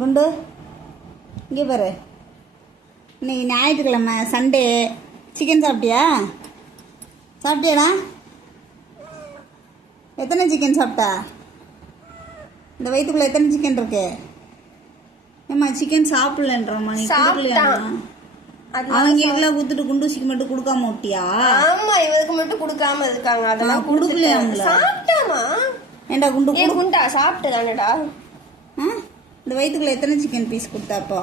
குண்டு இங்கே பாரு. இன்னைக்கு ஞாயிற்றுக்கிழமை சண்டே. சிக்கன் சாப்பிட்டியாடா? எத்தனை சிக்கன் சாப்பிட்டா? இந்த வயிற்றுக்குள்ளே எத்தனை சிக்கன் இருக்கு? ஏம்மா சிக்கன் சாப்பிடலன்றம்மா நீ கொடுக்கலையா? அவங்களுக்குலாம் கொடுத்துட்டு குண்டூசிக்கு மட்டும் கொடுக்காம விட்டியா? ஆமா, இவருக்கு மட்டும் கொடுக்காம இருக்காங்க. அதெல்லாம் கொடுக்கலையா? சாப்பிட்டாமா? ஏண்டா குண்டு குண்டா சாப்பிட்டு தானடா. இந்த வயிற்றுக்குள்ள எத்தனை சிக்கன் பீஸ் கொடுத்தாப்போ?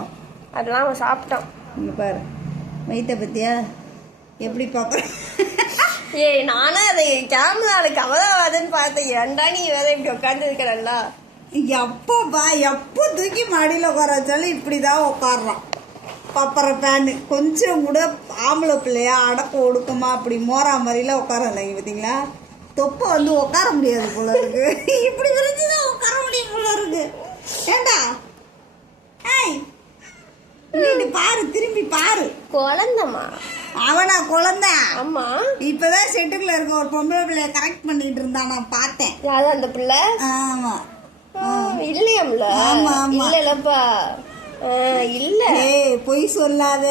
அதெல்லாம் அவன் சாப்பிட்டான். இங்கே பாரு வயிற்ற பத்தியா எப்படி பார்க்குறேன்? ஏய், நானும் அதை கேமரால கவலைவாதன்னு பார்த்தேன். ஏன்டா நீ வேற இப்படி உட்காந்து இருக்கிறல்ல? எப்போப்பா எப்போ தூக்கி மாடியில் உட்கார வச்சாலும் இப்படி தான் உட்காடுறான். பப்பற பேனு கொஞ்சம் கூட ஆம்பளை பிள்ளையா அடக்க ஒடுக்கமா அப்படி மோரா மாதிரிலாம் உட்காரலைங்க. பார்த்தீங்களா? தொப்பை வந்து உட்கார முடியாது போல இருக்கு. இப்படி விரிச்சுதான் உட்கார முடியும் போல இருக்கு. ஏண்டா பாரு, திரும்பி பாரு. குழந்தம்மா அவனா குழந்தை? ஆமா, இப்பதான் செட்டுக்குள்ள இருக்க ஒரு பொம்பளை பிள்ளைய கரெக்ட் பண்ணிட்டு இருந்தா நான் பார்த்தேன். யாரு அந்த பிள்ளை? ஆமா இல்லையாம்ல? ஆமா ஆமா இல்லப்பா, இல்ல. ஏய் பொய் சொல்லாத.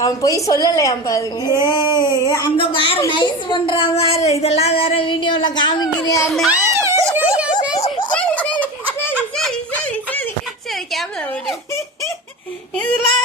அவன் பொய் சொல்லலையாம் பாருங்க. ஏய் அங்க பாரு நைஸ் பண்றான் பாரு. இதெல்லாம் வேற வீடியோல காமிக்கிறியான்னு. சரி கேமரா விடு. இதெல்லாம்